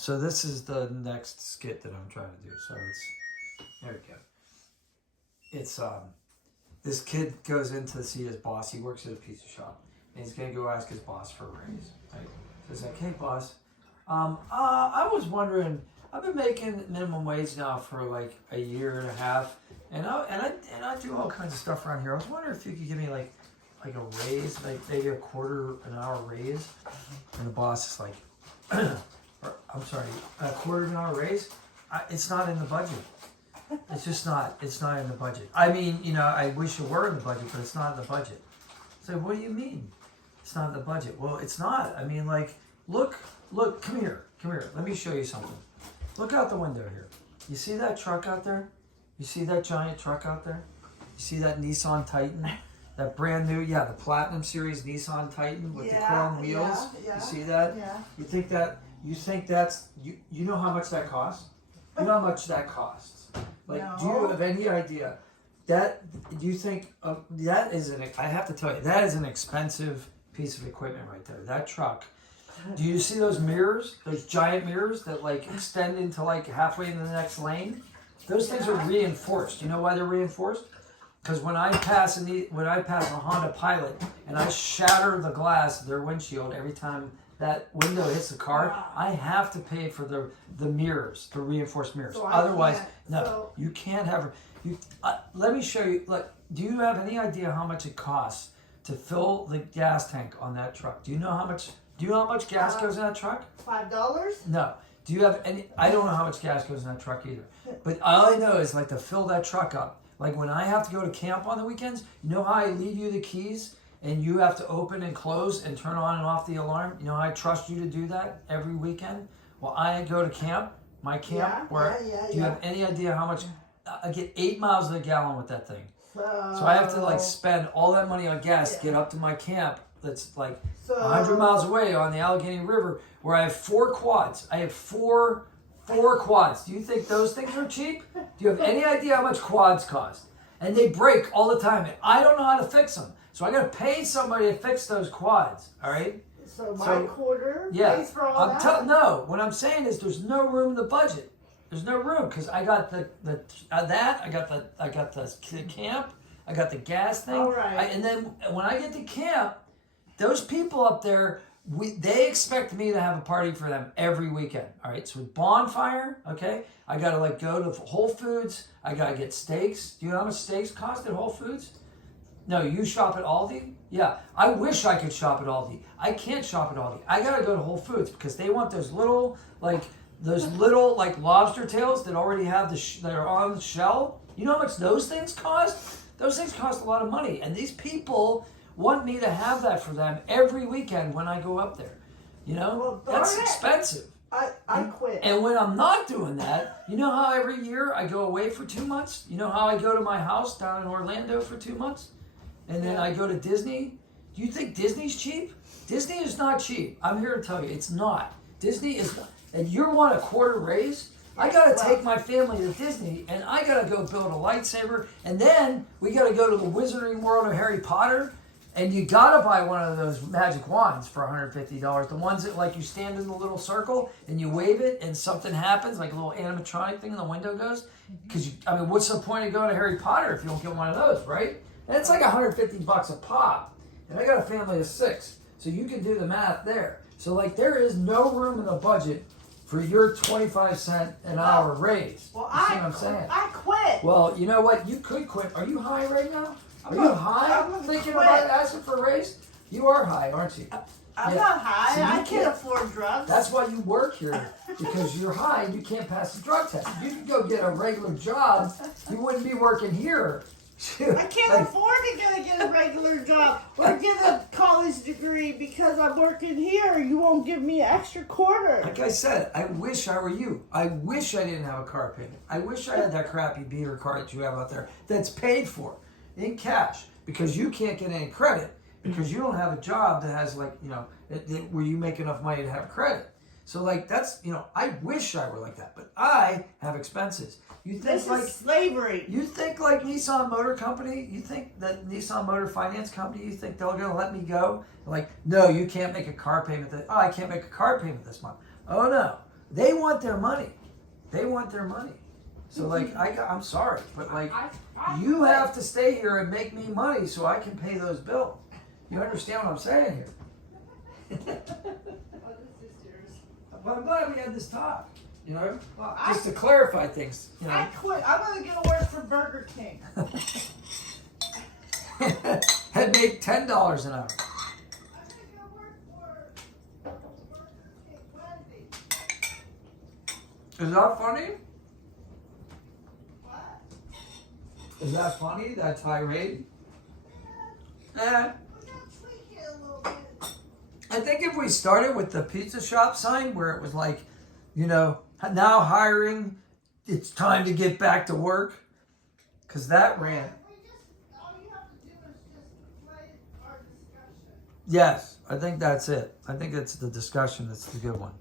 So this is the next skit that I'm trying to do. So there we go. It's this kid goes in to see his boss. He works at a pizza shop, and he's gonna go ask his boss for a raise. Right? So he's like, "Hey, boss, I was wondering. I've been making minimum wage now for like a year and a half, and I do all kinds of stuff around here. I was wondering if you could give me like a raise, like maybe a quarter an hour raise." And the boss is like, "I'm sorry, a quarter of an hour raise? It's not in the budget. It's just not. It's not in the budget. I mean, I wish it were in the budget, but it's not in the budget." So what do you mean? It's not in the budget. Well, it's not. I mean, like, look, come here. Let me show you something. Look out the window here. You see that truck out there? You see that giant truck out there? You see that Nissan Titan? That brand new, the Platinum Series Nissan Titan with the chrome wheels? Yeah. You see that? Yeah. You think that's, you know how much that costs? You know how much that costs? Like, No. do you have any idea? Do you think, that is I have to tell you, that is an expensive piece of equipment right there. That truck. Do you see those mirrors? Those giant mirrors that like extend into like halfway into the next lane? Those things are reinforced. You know why they're reinforced? Because when I pass a Honda Pilot and I shatter the glass of their windshield every time that window hits the car, I have to pay for the mirrors, the reinforced mirrors. So Otherwise, you can't have. Let me show you. Like, do you have any idea how much it costs to fill the gas tank on that truck? Do you know how much? Do you know how much gas goes in that truck? $5? No. Do you have any? I don't know how much gas goes in that truck either. But all I know is like to fill that truck up. Like when I have to go to camp on the weekends, you know how I leave you the keys and you have to open and close and turn on and off the alarm? You know how I trust you to do that every weekend? Well, I go to camp, my camp, do you have any idea how much? I get 8 miles to the gallon with that thing. So I have to like spend all that money on gas to get up to my camp. That's like 100 miles away on the Allegheny River, where I have 4 quads. I have four quads. Do you think those things are cheap? Do you have any idea how much quads cost? And they break all the time, and I don't know how to fix them. So I got to pay somebody to fix those quads. All right. So my quarter pays for all that? No, what I'm saying is there's no room in the budget. There's no room because I got I got the camp, I got the gas thing, all right. And then when I get to camp, those people up there, they expect me to have a party for them every weekend. All right, so bonfire, okay? I got to like go to Whole Foods. I got to get steaks. Do you know how much steaks cost at Whole Foods? No, you shop at Aldi? Yeah, I wish I could shop at Aldi. I can't shop at Aldi. I got to go to Whole Foods because they want those little lobster tails that already have that are on the shell. You know how much those things cost? Those things cost a lot of money, and these people want me to have that for them every weekend when I go up there. Well, that's expensive. I quit. And when I'm not doing that, you know how every year I go away for 2 months? You know how I go to my house down in Orlando for 2 months? And then I go to Disney? Do you think Disney's cheap? Disney is not cheap. I'm here to tell you, it's not. Disney is not. And you want a quarter raise? I got to take my family to Disney, and I got to go build a lightsaber, and then we got to go to the Wizarding World of Harry Potter. And you gotta buy one of those magic wands for $150. The ones that like you stand in the little circle and you wave it and something happens, like a little animatronic thing and the window goes. Because what's the point of going to Harry Potter if you don't get one of those, right? And it's like $150 a pop. And I got a family of 6, so you can do the math there. So like there is no room in the budget for your 25-cent an hour raise. Well, you see what I'm saying? I quit. Well, you know what? You could quit. Are you high right now? Are you high? I'm Thinking about asking for a raise? You are high, aren't you? I'm not high. So I can't afford drugs. That's why you work here, because you're high and you can't pass the drug test. If you could go get a regular job, you wouldn't be working here. I can't afford to get a regular job or get a college degree because I'm working here. You won't give me an extra quarter. Like I said, I wish I were you. I wish I didn't have a car payment. I wish I had that crappy beater car that you have out there that's paid for in cash, because you can't get any credit because you don't have a job that has where you make enough money to have credit. So like that's I wish I were like that, but I have expenses. You think this is slavery. You think like Nissan Motor Company? You think that Nissan Motor Finance Company? You think they're gonna let me go? Like, no, you can't make a car payment. I can't make a car payment this month. Oh no, They want their money. They want their money. So like, I'm sorry, but like, you have to stay here and make me money so I can pay those bills. You understand what I'm saying here? Oh, this is yours. But I'm glad we had this talk. You know, Well, just to clarify things. You know, I quit. I'm gonna go work for Burger King. and make $10 an hour. I'm gonna go work for Burger King Wendy. Is that funny? What? Is that funny? That tirade? Eh. We're gonna tweak it a little bit. I think if we started with the pizza shop sign where it was like, you know, now hiring, it's time to get back to work. Because that ran. All you have to do is just play our discussion. Yes, I think that's it. I think it's the discussion that's the good one.